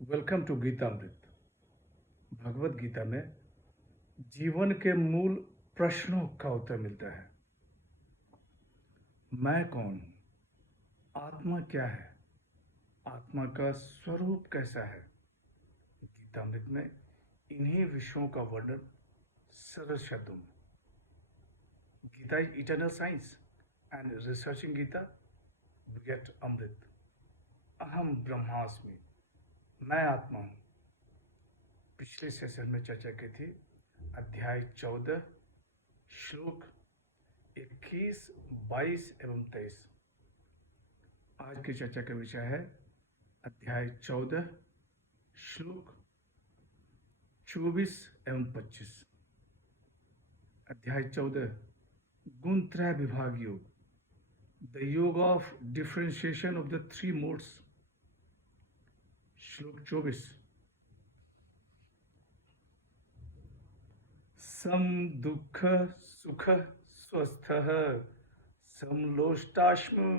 Welcome to Gitamrit. Bhagavad Gita में जीवन के मूल प्रश्नों का उत्तर मिलता है। मैं कौन हूँ? आत्मा क्या है? आत्मा का स्वरूप कैसा है? गीतामृत में इन्हीं विषयों का वर्णन सरल शब्दों में। Gita is eternal science and researching Gita we get amrit. अहम ब्रह्मास्मि, मैं आत्मा हूँ। पिछले सेशन में चर्चा की थी अध्याय 14 श्लोक 21, 22 एवं 23। आज की चर्चा का विषय है अध्याय 14 श्लोक 24 एवं 25। अध्याय 14 गुणत्रय विभाग योग, द योग of differentiation of the three modes. श्लोक 24 सम दुख सुख स्वस्थ समलोष्टाश्म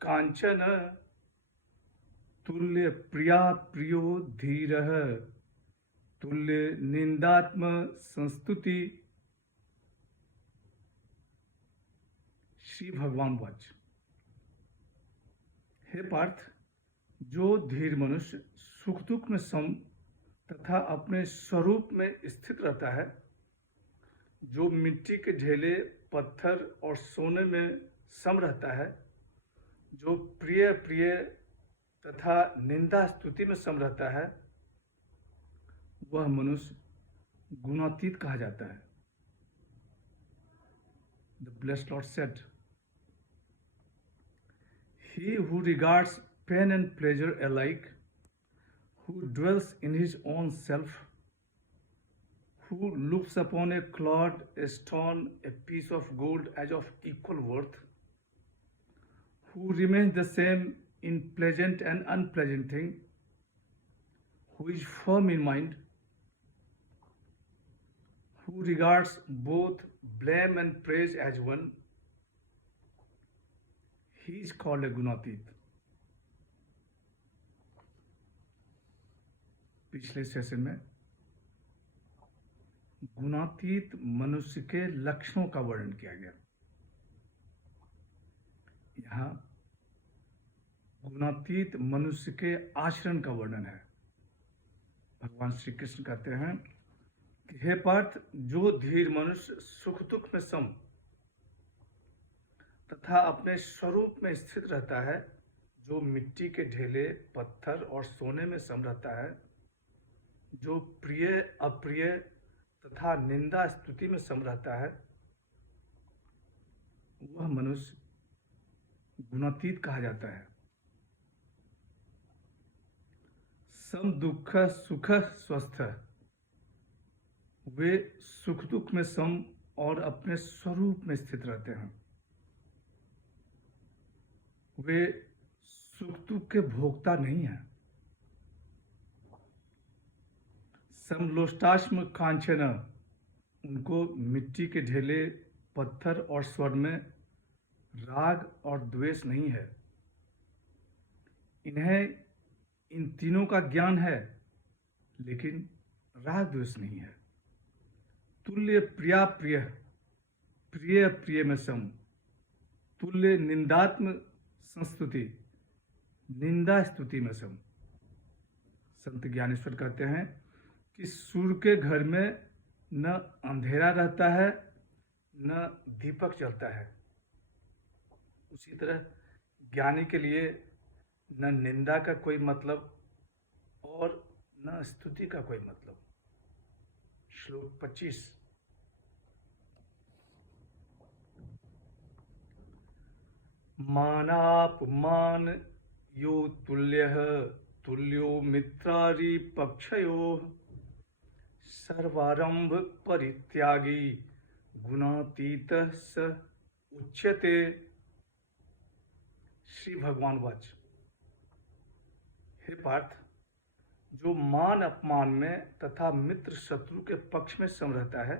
कांचन तुल्य प्रिया प्रियो धीर तुल्य निंदात्म संस्तुति। श्री भगवान वाच। हे पार्थ, जो धीर मनुष्य सुख दुख में सम तथा अपने स्वरूप में स्थित रहता है, जो मिट्टी के ढेले पत्थर और सोने में सम रहता है, जो प्रिय प्रिय तथा निंदा स्तुति में सम रहता है, वह मनुष्य गुणातीत कहा जाता है। The blessed Lord said, he who regards pain and pleasure alike, who dwells in his own self, who looks upon a clod, a stone, a piece of gold as of equal worth, who remains the same in pleasant and unpleasant thing, who is firm in mind, who regards both blame and praise as one, he is called a गुणातीत। पिछले session में गुणातीत मनुष्य के लक्षणों का वर्णन किया गया। यहाँ गुणातीत मनुष्य के आचरण का वर्णन है। भगवान श्री कृष्ण कहते हैं कि हे पार्थ, जो धीर मनुष्य सुख दुख में सम तथा अपने स्वरूप में स्थित रहता है, जो मिट्टी के ढेले पत्थर और सोने में सम रहता है, जो प्रिय अप्रिय तथा निंदा स्तुति में सम रहता है, वह मनुष्य गुणातीत कहा जाता है। सम दुख सुख स्वस्थ, वे सुख दुख में सम और अपने स्वरूप में स्थित रहते हैं। वे सुख दुख के भोक्ता नहीं हैं। समलोष्टाश्म कांचन, उनको मिट्टी के ढेले पत्थर और स्वर्ण में राग और द्वेष नहीं है। इन्हें इन तीनों का ज्ञान है, लेकिन राग द्वेष नहीं है। तुल्य प्रिया प्रिय, प्रिय प्रिय में सम, तुल्य निंदात्म संस्तुति, निंदा स्तुति में सम। संत ज्ञानेश्वर कहते हैं कि सूर्य के घर में न अंधेरा रहता है न दीपक जलता है, उसी तरह ज्ञानी के लिए न निंदा का कोई मतलब और न स्तुति का कोई मतलब। श्लोक 25 मानापमान यो तुल्यः तुल्यो मित्रारिपक्षयोः सर्वारंभ परित्यागी गुणातीतः स उच्यते। श्री भगवान वाच। हे पार्थ, जो मान अपमान में तथा मित्र शत्रु के पक्ष में सम रहता है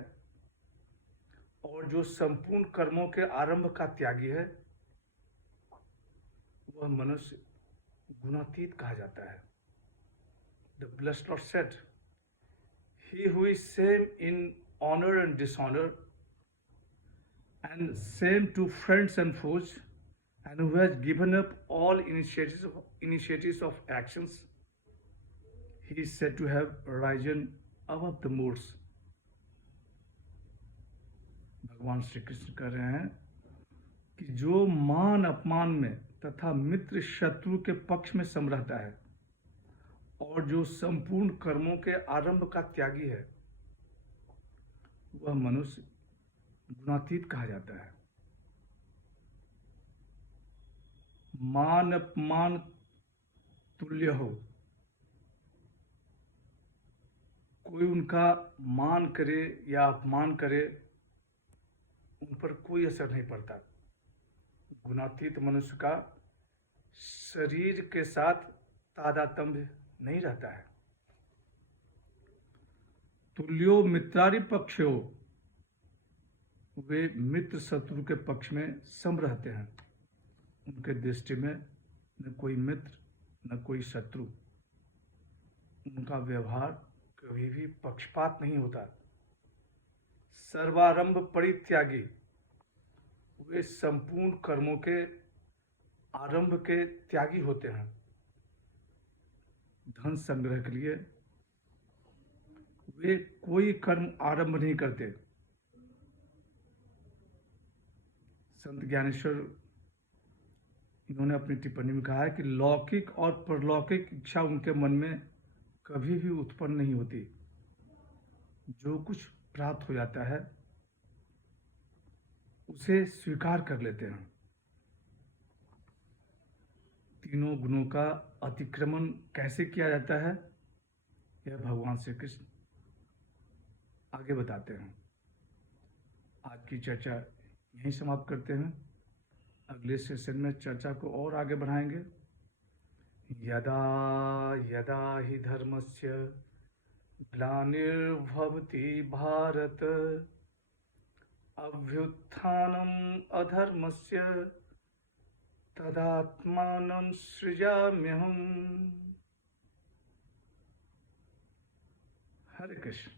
और जो संपूर्ण कर्मों के आरंभ का त्यागी है, वह मनुष्य गुणातीत कहा जाता है। The blessed Lord said, "He who is same in honor and dishonor, and same to friends and foes, and who has given up all initiatives of actions, he is said to have risen above the moods." भगवान श्री कृष्ण कह रहे हैं कि जो मान अपमान में तथा मित्र शत्रु के पक्ष में सम रहता है और जो संपूर्ण कर्मों के आरंभ का त्यागी है, वह मनुष्य गुणातीत कहा जाता है। मान अपमान तुल्य हो, कोई उनका मान करे या अपमान करे, उन पर कोई असर नहीं पड़ता। गुणातीत मनुष्य का शरीर के साथ तादात्म्य नहीं रहता है। तुल्यो मित्रारि पक्षो, वे मित्र शत्रु के पक्ष में सम रहते हैं। उनके दृष्टि में न कोई मित्र न कोई शत्रु, उनका व्यवहार कभी भी पक्षपात नहीं होता। सर्वारंभ परित्यागी, वे संपूर्ण कर्मों के आरंभ के त्यागी होते हैं। धन संग्रह के लिए वे कोई कर्म आरंभ नहीं करते। संत ज्ञानेश्वर इन्होंने अपनी टिप्पणी में कहा है कि लौकिक और परलौकिक इच्छा उनके मन में कभी भी उत्पन्न नहीं होती। जो कुछ प्राप्त हो जाता है उसे स्वीकार कर लेते हैं। तीनों गुणों का अतिक्रमण कैसे किया जाता है, यह भगवान श्री कृष्ण आगे बताते हैं। आज की चर्चा यहीं समाप्त करते हैं। अगले सेशन में चर्चा को और आगे बढ़ाएंगे। यदा यदा हि धर्मस्य ग्लानिर्भवति भारत, अभ्युत्थानम् अधर्मस्य तदात्मानं सृजाम्यहम्। हरे कृष्ण।